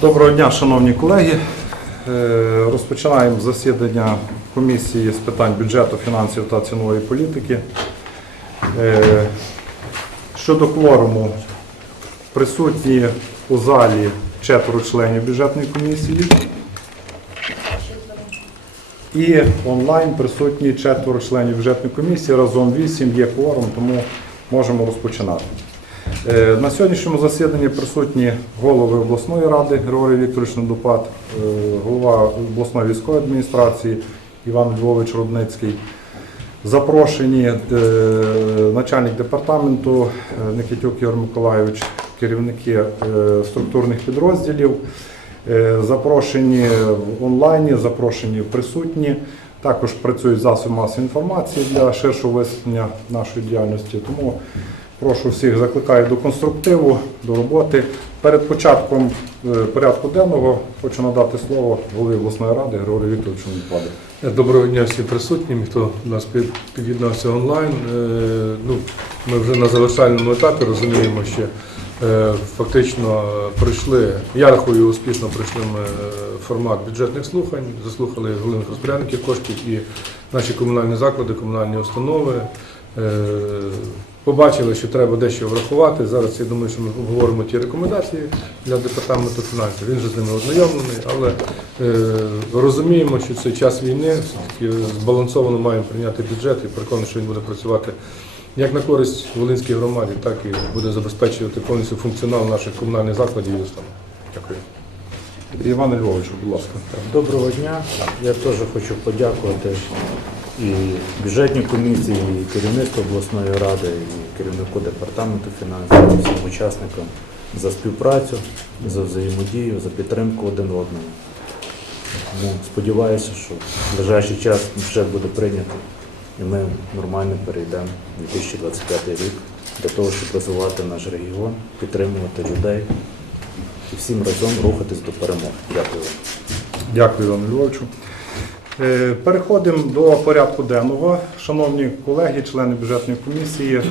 Доброго дня, шановні колеги. Е, Розпочинаємо засідання комісії з питань бюджету, фінансів та цінової політики. Е, Щодо кворуму, присутні у залі четверо членів бюджетної комісії. І онлайн присутні четверо членів бюджетної комісії. Разом вісім є кворум, тому можемо розпочинати. Е, На сьогоднішньому засіданні присутні голови обласної ради Григорій Вікторович Недопад, е, голова обласної військової адміністрації Іван Львович Рудницький. Запрошені е, начальник департаменту Никитюк Ігор Миколайович, керівники структурних підрозділів. Запрошені в онлайні, запрошені присутні. Також працюють засоби масової інформації для ширшого висвітлення нашої діяльності. Тому прошу всіх закликаю до конструктиву, до роботи. Перед початком е, порядку денного хочу надати слово голові обласної ради Григорію Вікторовичу Непаду. Доброго дня всім присутнім, хто до нас під'єднався онлайн. Е, Ну, ми вже на завершальному етапі розуміємо, що е, фактично е, пройшли, я рахую, успішно пройшли ми е, формат бюджетних слухань, заслухали головних розпорядників коштів і наші комунальні заклади, комунальні установи. Побачили, що треба дещо врахувати. Зараз я думаю, що ми обговоримо ті рекомендації для департаменту фінансів. Він вже з ними ознайомлений, але е, розуміємо, що це час війни, все-таки збалансовано маємо прийняти бюджет і переконаний, що він буде працювати як на користь Волинській громаді, так і буде забезпечувати повністю функціонал наших комунальних закладів і установ. Дякую. Іван Львович, будь ласка. Доброго дня. Я теж хочу подякувати і бюджетній комісії, і керівництву обласної ради, і керівнику департаменту фінансів, і всім учасникам за співпрацю, за взаємодію, за підтримку один одному. Тому сподіваюся, що в ближайший час бюджет буде прийнятий і ми нормально перейдемо в 2025 рік для того, щоб розвивати наш регіон, підтримувати людей і всім разом рухатись до перемоги. Дякую вам. Дякую, Івану Львовичу. Е, Переходимо до порядку денного. Шановні колеги, члени бюджетної комісії, е,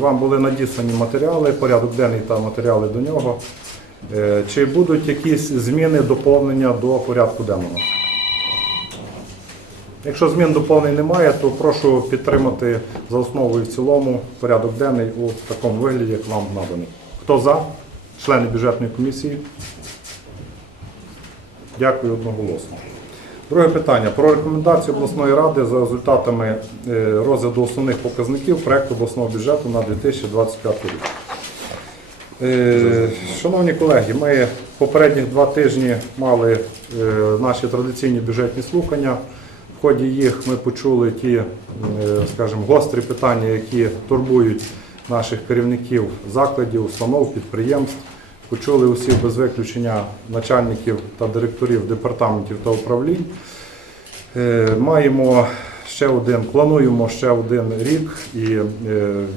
вам були надіслані матеріали, порядок денний та матеріали до нього. Е, Чи будуть якісь зміни, доповнення до порядку денного? Якщо змін доповнень немає, то прошу підтримати за основу і в цілому порядок денний у такому вигляді, як вам наданий. Хто за? Члени бюджетної комісії? Дякую одноголосно. Друге питання про рекомендацію обласної ради за результатами е, розгляду основних показників проекту обласного бюджету на 2025 рік. Е, Шановні колеги, ми попередніх два тижні мали е, наші традиційні бюджетні слухання. В ході їх ми почули ті, скажімо, гострі питання, які турбують наших керівників закладів, установ, підприємств. Почули усіх без виключення начальників та директорів департаментів та управлінь. Е, Маємо ще один, плануємо ще один рік, і е,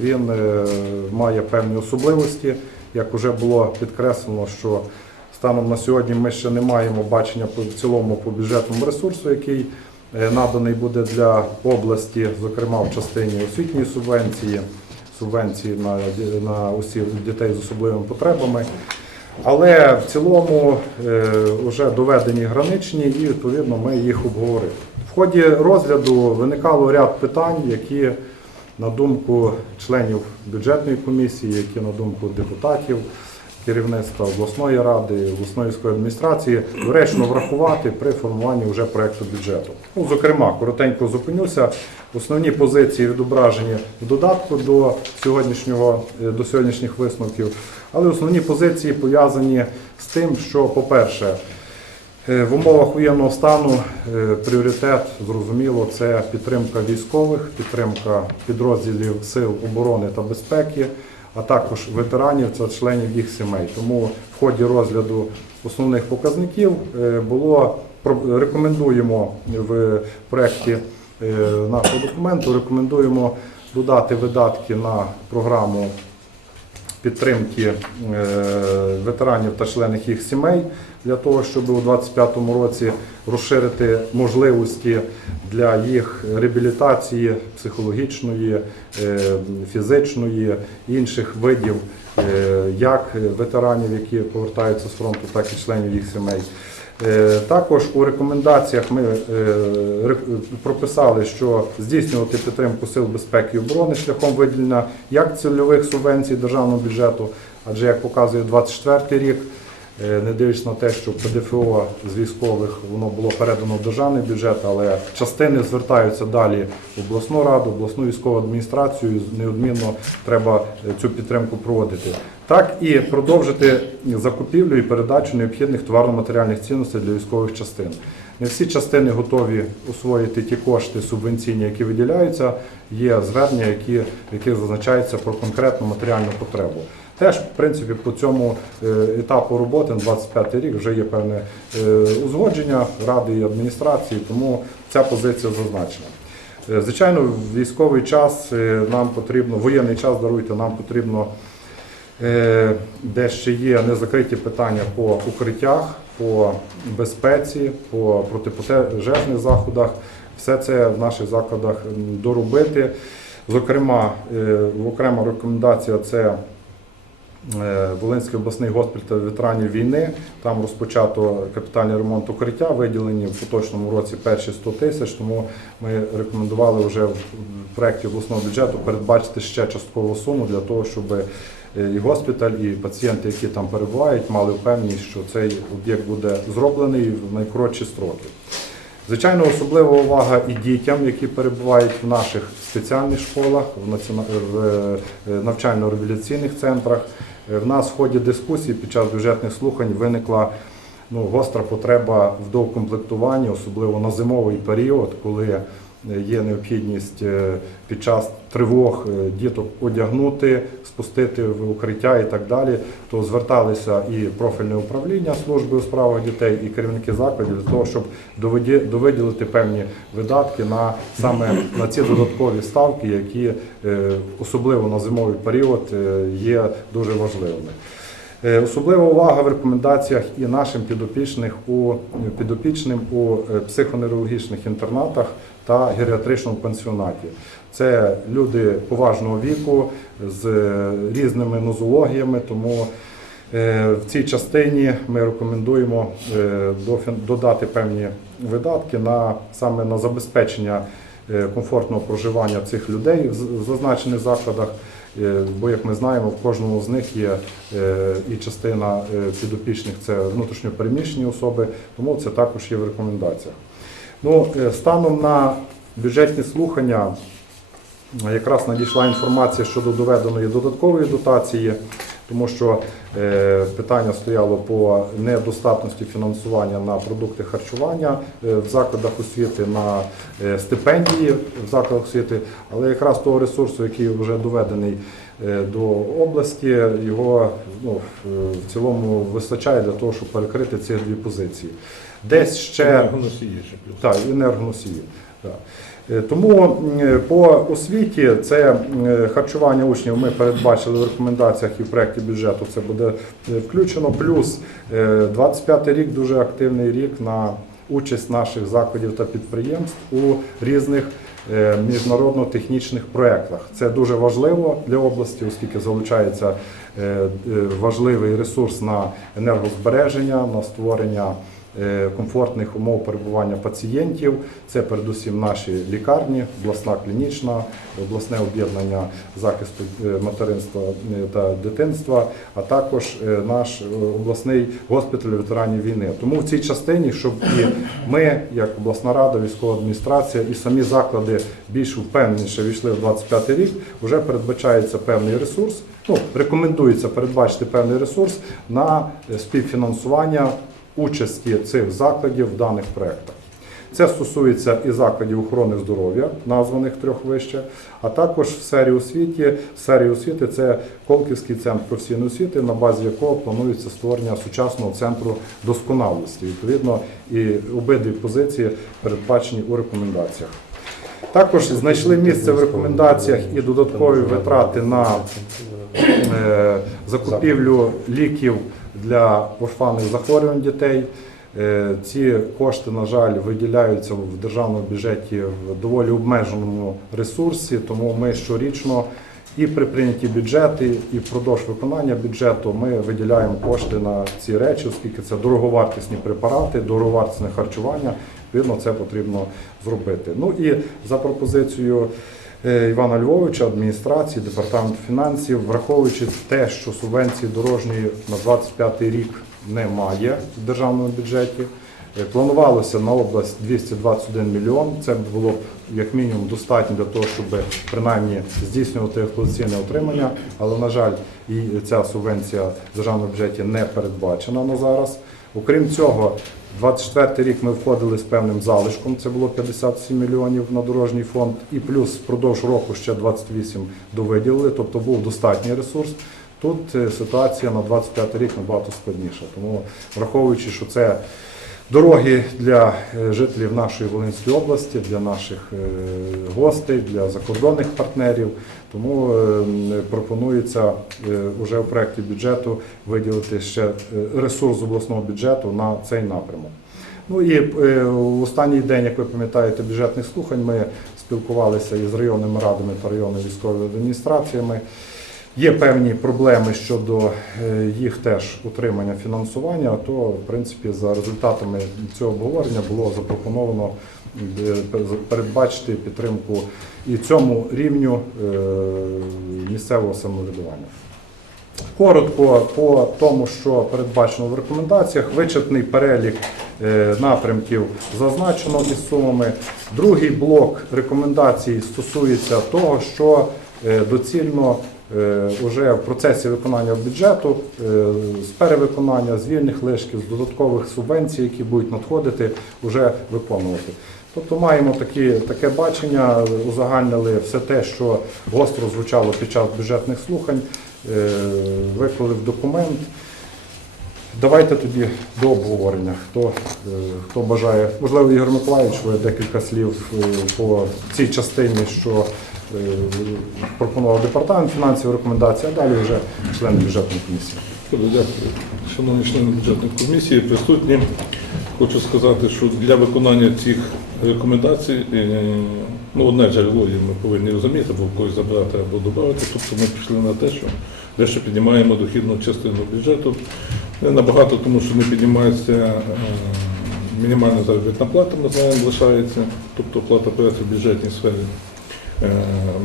він е, має певні особливості. Як вже було підкреслено, що станом на сьогодні ми ще не маємо бачення в цілому по бюджетному ресурсу, який наданий буде для області, зокрема в частині освітньої субвенції, субвенції на, на усіх дітей з особливими потребами. Але в цілому вже доведені граничні і відповідно ми їх обговорили. В ході розгляду виникало ряд питань, які, на думку членів бюджетної комісії, які на думку депутатів, керівництва обласної ради, обласної військової адміністрації, доречно врахувати при формуванні вже проекту бюджету. Ну, зокрема, коротенько зупинюся. Основні позиції відображені в додатку до сьогоднішнього е, до сьогоднішніх висновків. Але основні позиції пов'язані з тим, що, по-перше, е, в умовах воєнного стану е, пріоритет, зрозуміло, це підтримка військових, підтримка підрозділів сил оборони та безпеки, а також ветеранів та членів їх сімей. Тому в ході розгляду основних показників е, було рекомендуємо в проєкті нашого документу, рекомендуємо додати видатки на програму підтримки е, ветеранів та членів їх сімей для того, щоб у 2025 році розширити можливості для їх реабілітації психологічної, е, фізичної, інших видів е, як ветеранів, які повертаються з фронту, так і членів їх сімей. Е, Також у рекомендаціях ми е, прописали, що здійснювати підтримку сил безпеки і оборони шляхом виділення як цільових субвенцій державного бюджету, адже як показує 24 рік, е, не дивлячись на те, що ПДФО з військових воно було передано в державний бюджет, але частини звертаються далі в обласну раду, обласну військову адміністрацію. Неодмінно треба цю підтримку проводити. Так і продовжити закупівлю і передачу необхідних товарно-матеріальних цінностей для військових частин. Не всі частини готові освоїти ті кошти субвенційні, які виділяються. Є звернення, які, в яких зазначається про конкретну матеріальну потребу. Теж, в принципі, по цьому е, етапу роботи на 25 рік вже є певне е, узгодження ради і адміністрації, тому ця позиція зазначена. Е, Звичайно, військовий час нам потрібно, воєнний час даруйте, нам потрібно де ще є незакриті питання по укриттях, по безпеці, по протипожежних заходах. Все це в наших закладах доробити. Зокрема, е, окрема рекомендація це е, Волинський обласний госпіталь ветеранів війни. Там розпочато капітальний ремонт укриття, виділені в поточному році перші 100 тисяч. Тому ми рекомендували вже в проєкті обласного бюджету передбачити ще часткову суму для того, щоб е, і госпіталь, і пацієнти, які там перебувають, мали впевненість, що цей об'єкт буде зроблений в найкоротші строки. Звичайно, особлива увага і дітям, які перебувають в наших спеціальних школах, в в е, навчально-реабілітаційних центрах. Е, В нас в ході дискусії під час бюджетних слухань виникла ну, гостра потреба в доукомплектуванні, особливо на зимовий період, коли е, є необхідність е, під час тривог е, діток одягнути, спустити в укриття і так далі, то зверталися і профільне управління служби у справах дітей, і керівники закладів для того, щоб довиділити певні видатки на саме на ці додаткові ставки, які е, особливо на зимовий період є дуже важливими. Особлива увага в рекомендаціях і нашим підопічним у, підопічним у психоневрологічних інтернатах та геріатричному пансіонаті. Це люди поважного віку з е, різними нозологіями, тому е, в цій частині ми рекомендуємо е, додати певні видатки на саме на забезпечення комфортного проживання цих людей в зазначених закладах. Бо, як ми знаємо, в кожному з них є і частина підопічних це внутрішньопереміщені особи, тому це також є в рекомендаціях. Ну, е, станом на бюджетні слухання е, якраз надійшла інформація щодо доведеної додаткової дотації, тому що е, питання стояло по недостатності фінансування на продукти харчування в закладах освіти, на стипендії в закладах освіти, але якраз того ресурсу, який вже доведений до області, його ну, в цілому вистачає для того, щоб перекрити ці дві позиції. Десь ще Енергоносії ще плюс. так, енергоносії. Так. Е, Тому по освіті це е, харчування учнів ми передбачили в рекомендаціях і в проєкті бюджету це буде е, включено. Плюс е, 25 рік дуже активний рік на участь наших закладів та підприємств у різних е, міжнародно-технічних проєктах. Це дуже важливо для області, оскільки залучається е, е, важливий ресурс на енергозбереження, на створення е, комфортних умов перебування пацієнтів. Це передусім наші лікарні, обласна клінічна, обласне об'єднання захисту е, материнства е, та дитинства, а також е, наш е, обласний госпіталь ветеранів війни. Тому в цій частині, щоб і ми, як обласна рада, військова адміністрація, і самі заклади більш впевненіше війшли в 25 рік, вже передбачається певний ресурс. Ну, рекомендується передбачити певний ресурс на е, співфінансування участі цих закладів в даних проєктах. Це стосується і закладів охорони здоров'я, названих трьох вище, а також в сфері освіти. В сфері освіти це Колківський центр професійної освіти, на базі якого планується створення сучасного центру досконалості. Відповідно, і обидві позиції передбачені у рекомендаціях. Також знайшли місце в рекомендаціях і додаткові витрати на е, закупівлю ліків для орфанних захворювань дітей. Е, Ці кошти, на жаль, виділяються в державному бюджеті в доволі обмеженому ресурсі, тому ми щорічно І при прийнятті бюджету, і впродовж виконання бюджету ми виділяємо кошти на ці речі, оскільки це дороговартісні препарати, дороговартісне харчування. Відповідно, це потрібно зробити. Ну і за пропозицією Івана Львовича, адміністрації, департаменту фінансів, враховуючи те, що субвенції дорожньої на 25 рік немає в державному бюджеті. Е, Планувалося на область 221 мільйон. Це було б як мінімум достатньо для того, щоб принаймні здійснювати експлуатаційне утримання. Але на жаль, і ця субвенція в державному бюджеті не передбачена на зараз. Окрім цього, 24 рік ми входили з певним залишком. Це було 57 мільйонів на дорожній фонд, і плюс впродовж року ще 28 довиділили, тобто був достатній ресурс. Тут е, ситуація на 25 рік набагато складніша. Тому враховуючи, що це дороги для е, жителів нашої Волинської області, для наших е, гостей, для закордонних партнерів. Тому е, пропонується вже в проєкті бюджету виділити ще е, ресурс обласного бюджету на цей напрямок. Ну і е, в останній день, як ви пам'ятаєте, бюджетних слухань ми спілкувалися із районними радами та районними військовими адміністраціями. Є певні проблеми щодо е, їх теж утримання фінансування, то в принципі за результатами цього обговорення було запропоновано е, передбачити підтримку і цьому рівню е, місцевого самоврядування. Коротко по тому, що передбачено в рекомендаціях, вичерпний перелік напрямків зазначено із сумами. Другий блок рекомендацій стосується того, що доцільно е, уже в процесі виконання бюджету е, з перевиконання, з вільних лишків, з додаткових субвенцій, які будуть надходити, вже виконувати. Тобто маємо такі, таке бачення, узагальнили все те, що гостро звучало під час бюджетних слухань, е, виклали в документ. Давайте тоді до обговорення. Хто, е, хто бажає, можливо, Ігор Миколаївич, ви декілька слів е, по цій частині, що е, пропонував департамент фінансів рекомендації, а далі вже члени бюджетної комісії. Дякую. Шановні члени бюджетної комісії, присутні. Хочу сказати, що для виконання цих рекомендацій, е, ну, одне джерело ми повинні розуміти, або когось забрати або додати. Тобто ми пішли на те, що дещо піднімаємо дохідну частину бюджету. Не набагато, тому що не піднімається е, мінімальна заробітна плата, ми знаємо, лишається, тобто плата праці в бюджетній сфері. Е,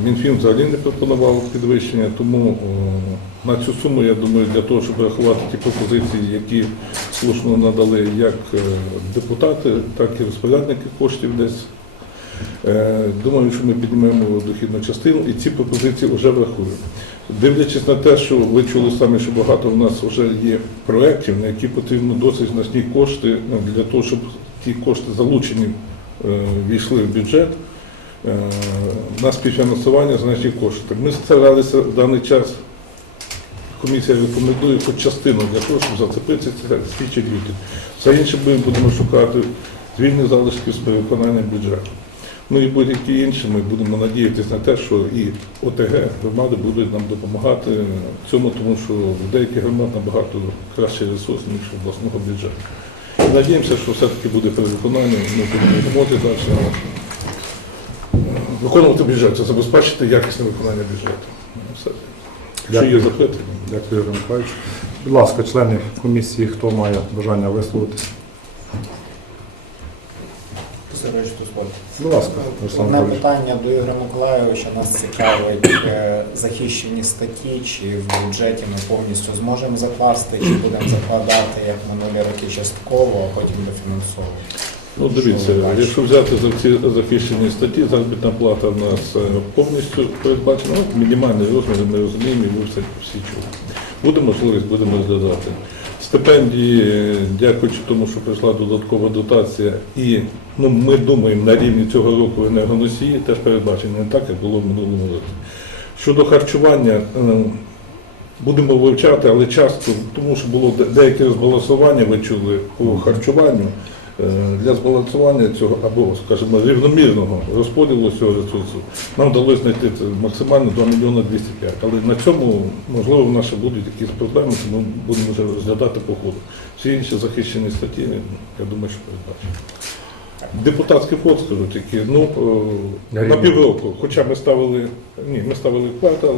Мінфін взагалі не пропонував підвищення, тому на цю суму, я думаю, для того, щоб рахувати ті пропозиції, які слушно надали як е, депутати, так і розпорядники коштів десь. е, Думаю, що ми піднімемо дохідну частину і ці пропозиції вже врахуємо. Дивлячись на те, що ви чули самі, що багато в нас вже є проєктів, на які потрібно досить значні кошти ну, для того, щоб ті кошти залучені е, війшли в бюджет е, на співфінансування значних коштів. Ми старалися в даний час, комісія рекомендує хоч частину для того, щоб зацепитися ці чи дві. Все інше ми будемо шукати звільні залишки з переконання бюджету. Ну і будь-які інші ми будемо надіятися на те, що і ОТГ громади будуть нам допомагати в цьому, тому що в деяких громад набагато кращий ресурс, ніж обласного бюджету. Надіємося, що все-таки буде перевиконання, ми будемо змогти далі виконувати бюджет, це забезпечити якісне виконання бюджету. Все. Якщо є Дякую. запитання. Дякую, Ігор Миколаївич. Будь ласка, члени комісії, хто має бажання висловитися? Будь ласка, Руслан Одне питання до Ігоря Миколайовича. Нас цікавить е, захищені статті, чи в бюджеті ми повністю зможемо закласти, чи будемо закладати як минулі роки частково, а потім дофінансовувати. Ну, дивіться, якщо взяти за ці захищені статті, заробітна плата в нас е, повністю передбачена, ну, мінімальний розмір, ми розуміємо, і ви все всі чули. Буде можливість, будемо розглядати. Стипендії, дякуючи тому, що прийшла додаткова дотація, і ну, ми думаємо на рівні цього року енергоносії теж передбачені не так, як було в минулому році. Щодо харчування, е, будемо вивчати, але часто, тому що було де- деяке розбалансування, ви чули по харчуванню. Е, Для збалансування цього або, скажімо, рівномірного розподілу цього ресурсу нам вдалося знайти максимально 2 мільйони 205. Але на цьому, можливо, в нас ще будуть якісь проблеми, тому будемо вже розглядати по ходу. Всі інші захищені статті, я думаю, що передбачені. Депутатський фонд, скажу тільки, ну, е, На на півроку. Хоча ми ставили, ні, ми ставили квартал,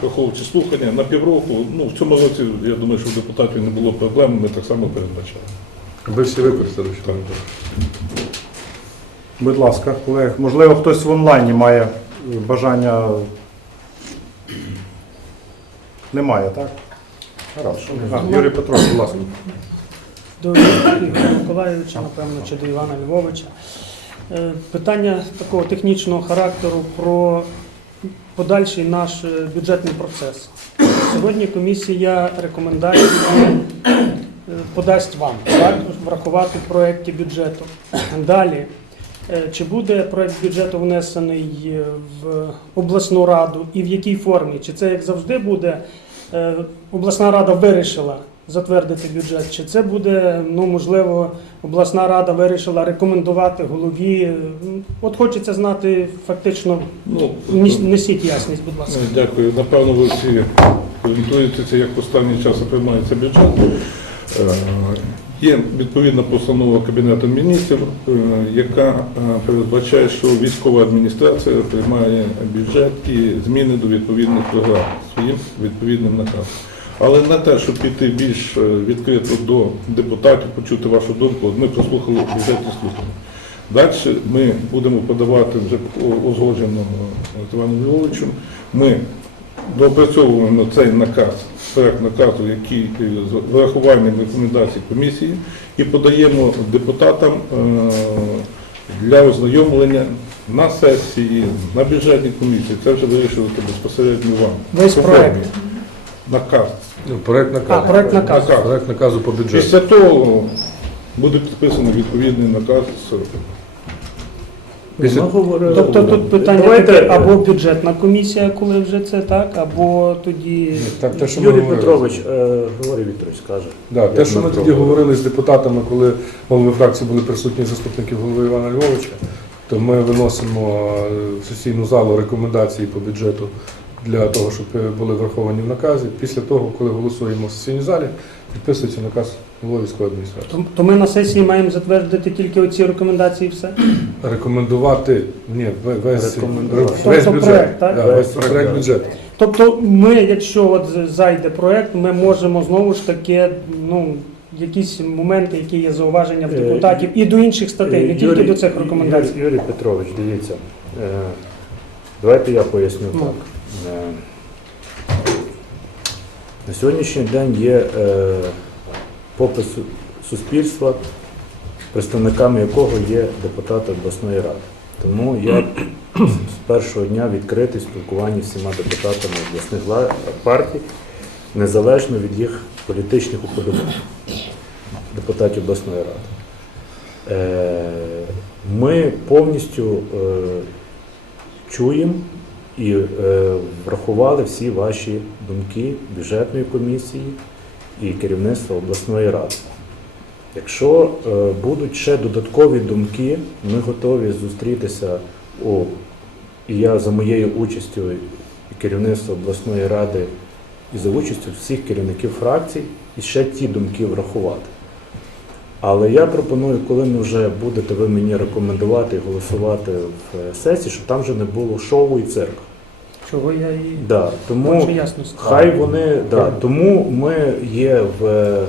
враховуючи слухання, на півроку. Ну, в цьому році, я думаю, що в депутатів не було проблем, ми так само передбачали. Ви всі використали, що там. Будь ласка, колег, можливо, хтось в онлайні має е, бажання. Немає, так? Хорошо. А, Юрій Петрович, будь ласка. до Ігоря Миколаївича, напевно, чи до Івана Львовича. Е, Питання такого технічного характеру про подальший наш е, бюджетний процес. Сьогодні комісія рекомендації подасть вам, так, врахувати в проєкті бюджету. Далі, е, чи буде проєкт бюджету внесений е, в обласну раду і в якій формі? Чи це, як завжди, буде е, обласна рада вирішила затвердити бюджет, чи це буде, ну можливо, обласна рада вирішила рекомендувати голові. От хочеться знати фактично, Ну, несіть ясність, будь ласка. Дякую. Напевно, ви всі орієнтуєтеся, як в останній час приймається бюджет. Е, Є відповідна постанова Кабінету міністрів, е, яка е, передбачає, що військова адміністрація приймає бюджет і зміни до відповідних програм своїм відповідним наказом. Але на те, щоб піти більш відкрито до депутатів, почути вашу думку, ми прослухали бюджетні слухання. Далі ми будемо подавати вже узгоджено з Іваном Львовичем. Ми доопрацьовуємо цей наказ, проект наказу, який е, з врахуванням рекомендацій комісії, і подаємо депутатам е, для ознайомлення на сесії, на бюджетній комісії. Це вже вирішувати безпосередньо вам. Весь проект. Наказ. Ну, проект наказу. А, проект наказу. Наказ. Проект наказу по бюджету. Після того буде підписаний відповідний наказ. Після- Ми говорили- Тобто тут питання Давайте, таке, або бюджетна комісія, коли вже це так, або тоді Так, те, що ми Юрій говорили. Петрович, е, Григорій Вікторович скаже. Да, те, що ми ми тоді говорили з депутатами, коли голови фракції були присутні заступники голови Івана Львовича, то ми виносимо е, в сесійну залу рекомендації по бюджету для того, щоб е, були враховані в наказі. Після того, коли голосуємо в сесійній залі, підписується наказ голови військової адміністрації. то, то ми на сесії маємо затвердити тільки оці рекомендації і все. Рекомендувати ні, ве- весь, Рекомендувати. весь Тобто бюджет. проект, так? Да, Весь весь проект, проект да. бюджету. Тобто, ми, якщо от зайде проект, ми можемо знову ж таки, ну. Якісь моменти, які є зауваження в Е, депутатів, і до інших статей, не Е, тільки Юрій- до цих рекомендацій. Юрій, Юрій Петрович, дивіться. е, Давайте я поясню Ну. так. Е, На сьогоднішній день є е, попит су- суспільства, представниками якого є депутати обласної ради. Тому я з першого дня відкритий в спілкуванні з всіма депутатами обласних партій, незалежно від їх політичних уподобань депутатів обласної ради. Е, Ми повністю чуємо і е, врахували всі ваші думки бюджетної комісії і керівництва обласної ради. Якщо е, будуть ще додаткові думки, ми готові зустрітися у і я за моєю участю і керівництва обласної ради, і за участю всіх керівників фракцій, і ще ті думки врахувати. Але я пропоную, коли ми вже будете ви мені рекомендувати і голосувати в е, сесії, щоб там вже не було шоу і цирку. Чого я і Да, тому хочу ясності. хай вони, да, тому ми є в, е,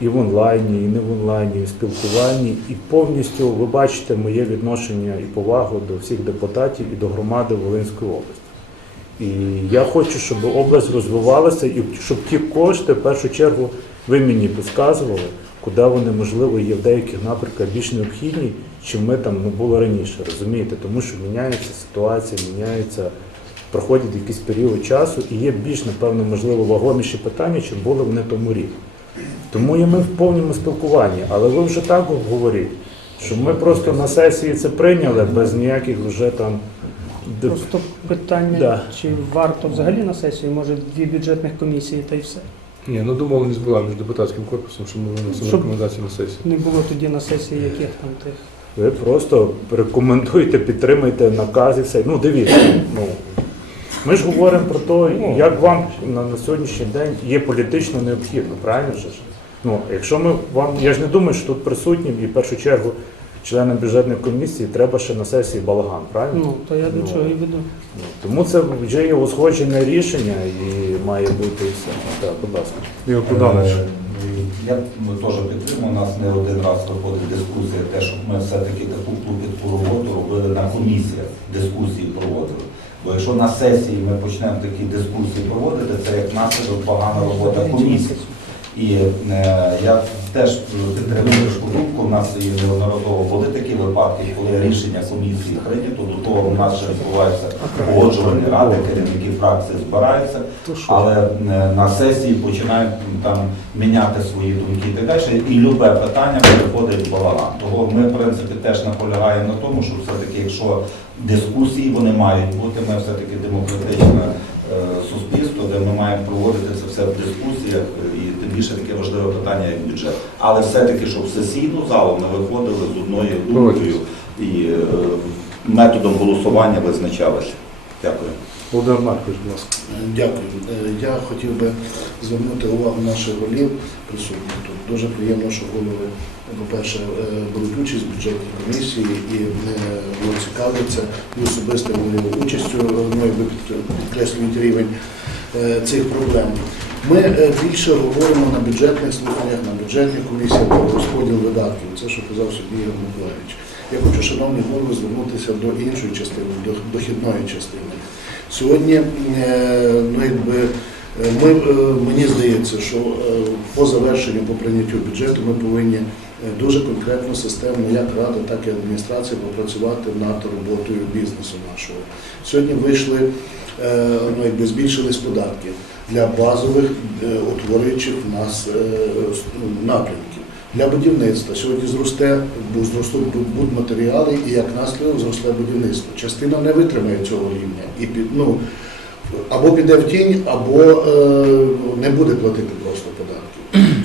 і в онлайні, і не в онлайні, і в спілкуванні, і повністю ви бачите моє відношення і повагу до всіх депутатів і до громади Волинської області. І я хочу, щоб область розвивалася і щоб ті кошти, в першу чергу, ви мені підказували, куди вони, можливо, є в деяких напрямках більш необхідні, чим ми там ну, було раніше, розумієте? Тому що міняється ситуація, міняється, проходить якийсь період часу і є більш, напевно, можливо, вагоміші питання, чим були вони тому рік. Тому і ми в повному спілкуванні, але ви вже так говоріть, що ми просто на сесії це прийняли без ніяких вже там. Просто питання, Да. чи варто взагалі на сесію, може дві бюджетних комісії та й все. Ні, ну домовленість була між депутатським корпусом, що ми виносимо Щоб- рекомендації на сесію. Не було тоді на сесії яких там тих. Ви просто рекомендуєте, підтримуйте наказ і все. Ну, дивіться. Ну, ми ж говоримо про те, як вам на, на сьогоднішній день є політично необхідно, правильно ж? Ну, якщо ми вам, я ж не думаю, що тут присутні, і в першу чергу членам бюджетної комісії треба ще на сесії балаган, правильно? Ну, то я до чого і веду. Ну, Тому це вже є узгоджене рішення і має бути і все. Так, будь ласка. Ігор Богданович. Е, Я ну, теж підтримую, у нас не один раз виходить дискусія, те, щоб ми все-таки таку клопітку роботу робили на комісіях, дискусії проводили. Бо якщо на сесії ми почнемо такі дискусії проводити, це як наслідок погана робота комісії. І е, я теж підтримую таку думку. У нас є неодноразово були такі випадки, коли рішення комісії прийнято, до того у нас ще відбуваються погоджувальні ради, керівники фракції збираються, але е, на сесії починають там міняти свої думки і так далі. І любе питання переходить в балаган. Того ми, в принципі, теж наполягаємо на тому, що все-таки, якщо дискусії вони мають бути, ми все-таки демократичне е, суспільство, де ми маємо проводити це все в дискусіях, е, і тим більше таке важливе питання, як бюджет. Але все-таки, щоб в сесійну залу ми виходили з одною думкою і е, методом голосування визначалися. Дякую. Володимир Маркович, будь ласка. Дякую. Е, Я хотів би звернути увагу наших голів присутніх тут. Дуже приємно, що голови, по-перше, е, беруть участь в бюджетній комісії і ну, цікавляться і особисто особистою участю, е, ну, підкреслюють рівень е, цих проблем. Ми більше говоримо на бюджетних слуханнях, на бюджетних комісіях про розподіл видатків. Це, що казав Сергій Миколаївич. Я хочу, шановні голови, звернутися до іншої частини, до дохідної частини. Сьогодні ну, якби, ми, мені здається, що по завершенню, по прийняттю бюджету ми повинні дуже конкретно, системно, як рада, так і адміністрація попрацювати над роботою бізнесу нашого. Сьогодні вийшли, е, ну, якби збільшились податки для базових е, утворюючих в нас е, ну, напрямків. Для будівництва сьогодні зросте, зростуть бу- будматеріали і як наслідок зросте будівництво. Частина не витримає цього рівня і під, ну, або піде в тінь, або е, не буде платити.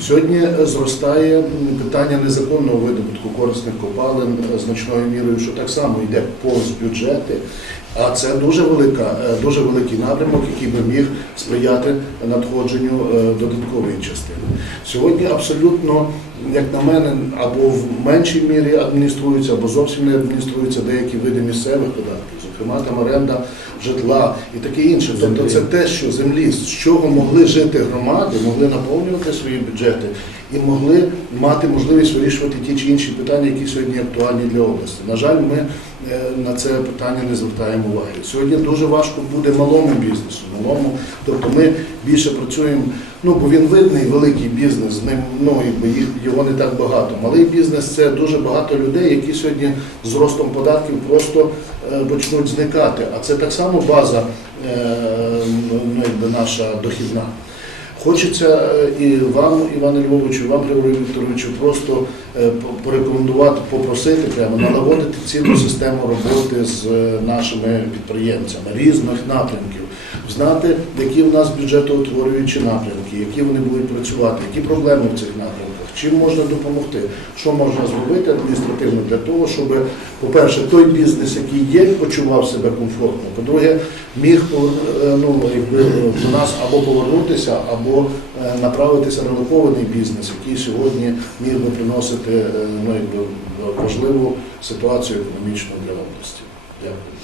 Сьогодні зростає питання незаконного видобутку корисних копалин е, значною мірою, що так само йде повз бюджети. А це дуже велика, е, дуже великий напрямок, який би міг сприяти надходженню е, додаткової частини. Сьогодні абсолютно, як на мене, або в меншій мірі адмініструються, або зовсім не адмініструються деякі види місцевих податків, зокрема там оренда житла і таке інше. Тобто це те, що землі, з чого могли жити громади, могли наповнювати свої бюджети і могли мати можливість вирішувати ті чи інші питання, які сьогодні актуальні для області. На жаль, ми е, на це питання не звертаємо уваги. Сьогодні дуже важко буде малому бізнесу, малому, тобто ми більше працюємо. Ну, бо він видний, великий бізнес, з ним ну, якби їх його не так багато. Малий бізнес це дуже багато людей, які сьогодні з ростом податків просто е, почнуть зникати. А це так само база е, ну, якби наша дохідна. Хочеться е, і вам, Івану Львовичу, і вам, Григорію Вікторовичу, просто е, порекомендувати, попросити прямо налагодити цілу систему роботи з е, нашими підприємцями різних напрямків, знати, які в нас бюджетоутворюючі напрямки, які вони будуть працювати, які проблеми в цих напрямках, чим можна допомогти, що можна зробити адміністративно для того, щоб, по-перше, той бізнес, який є, почував себе комфортно. По-друге, міг е, ну, якби, е, до нас або повернутися, або е, направитися релокований бізнес, який сьогодні міг би приносити ну, якби, важливу ситуацію економічну для області. Дякую.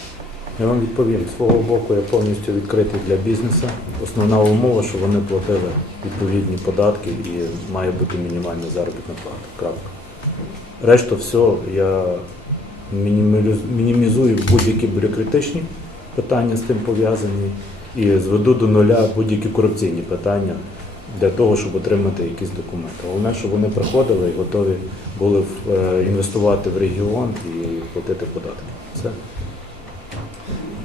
Я вам відповім, з свого боку я повністю відкритий для бізнесу. Основна умова, що вони платили відповідні податки і має бути мінімальна заробітна плата. Крапка. Решту все я мінімізую будь-які бюрократичні питання з тим пов'язані і зведу до нуля будь-які корупційні питання для того, щоб отримати якісь документи. Головне, щоб вони приходили і готові були е, інвестувати в регіон і платити податки. Все.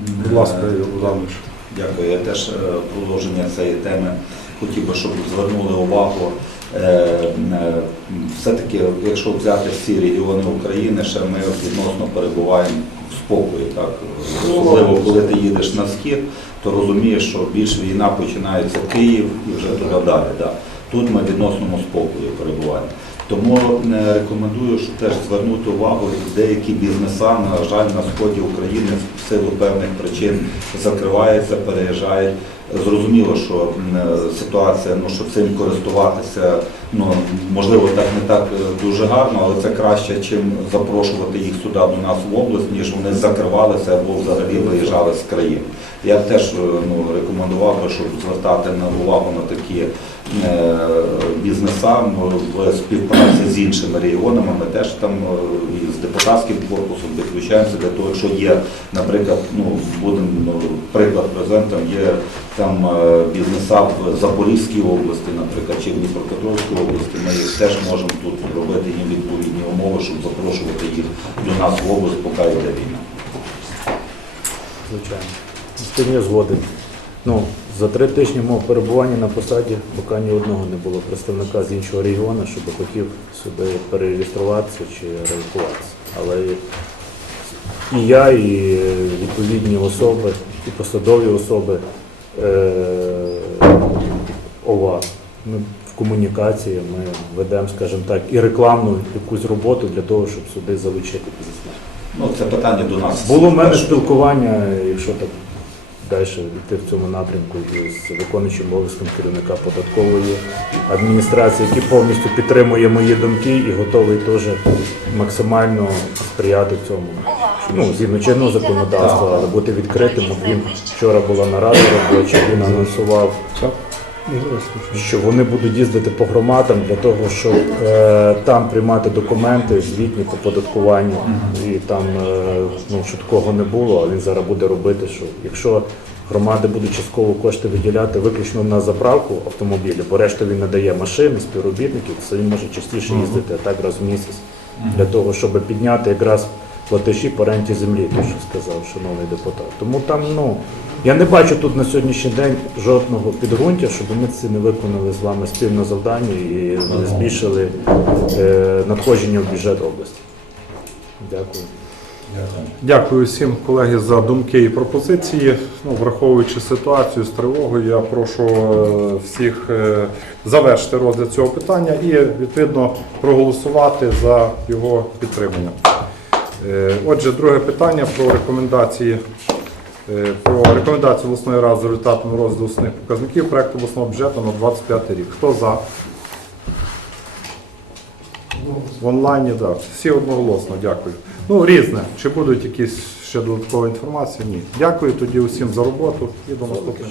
Будь ласка, Богданович. Дякую. Я теж е, продовження цієї теми хотів би, щоб звернули увагу. Е, е, Все-таки, якщо взяти всі регіони України, ще ми відносно перебуваємо в спокої. Так? Особливо, коли ти їдеш на схід, то розумієш, що більш війна починається в Київ і вже туди далі. Да. Тут ми в відносному спокою перебуваємо. Тому не рекомендую, щоб теж звернути увагу, деякі бізнеса, на жаль, на сході України в силу певних причин закриваються, переїжджають Зрозуміло, що е, ситуація, ну що цим користуватися, ну можливо, так не так е, дуже гарно, але це краще, чим запрошувати їх сюди до нас в область, ніж вони закривалися або взагалі виїжджали з країни. Я теж е, ну, рекомендував би, щоб звертати на увагу на такі бізнеса в співпраці з іншими регіонами. Ми теж там депутатським корпусом підключаємося для того, якщо є, наприклад, ну будемо ну, приклад презентом, є там е, бізнеса в Запорізькій області, наприклад, чи в Дніпропетровській області. Ми теж можемо тут робити їм відповідні умови, щоб запрошувати їх до нас в область, поки йде війна. Звичайно. Тим я згоден. Ну, за три тижні мого перебування на посаді поки ні одного не було представника з іншого регіону, щоб хотів сюди перереєструватися чи реєструватися. Але і я, і відповідні особи, і посадові особи е, ОВА. Ми в комунікації ми ведемо, скажімо так, і рекламну якусь роботу для того, щоб сюди залучити бізнесменів. Ну це питання до нас. Було в мене спілкування, якщо так далі йти в цьому напрямку, із виконуючим обов'язком керівника податкової адміністрації, який повністю підтримує мої думки і готовий теж максимально сприяти цьому. Ну, згідно чинного законодавства, але бути відкритим. Він вчора була нарада робоча, він анонсував. Що вони будуть їздити по громадам для того, щоб е, там приймати документи, звітні по податкуванню. І там е, ну, що такого не було, а він зараз буде робити, що якщо громади будуть частково кошти виділяти виключно на заправку автомобілів, бо решту він надає машини, співробітників, це він може частіше їздити, а так раз в місяць, для того, щоб підняти якраз платежі по ренті землі, то що сказав шановний депутат. Тому там, ну, я не бачу тут на сьогоднішній день жодного підґрунтя, щоб ми це не виконали з вами спільне завдання і не збільшили е, надходження в бюджет області. Дякую. Дякую всім колеги за думки і пропозиції. Ну, враховуючи ситуацію з тривогою, я прошу е, всіх е, завершити розгляд цього питання і відповідно проголосувати за його підтримання. Е, Отже, друге питання про рекомендації. е, Про рекомендацію обласної ради за результатами розгляду основних показників проекту обласного бюджету на 25 рік. Хто за? В онлайні, так. Да. Всі одноголосно, дякую. Ну, різне. Чи будуть якісь ще додаткова інформація? Ні. Дякую тоді усім за роботу і до наступного.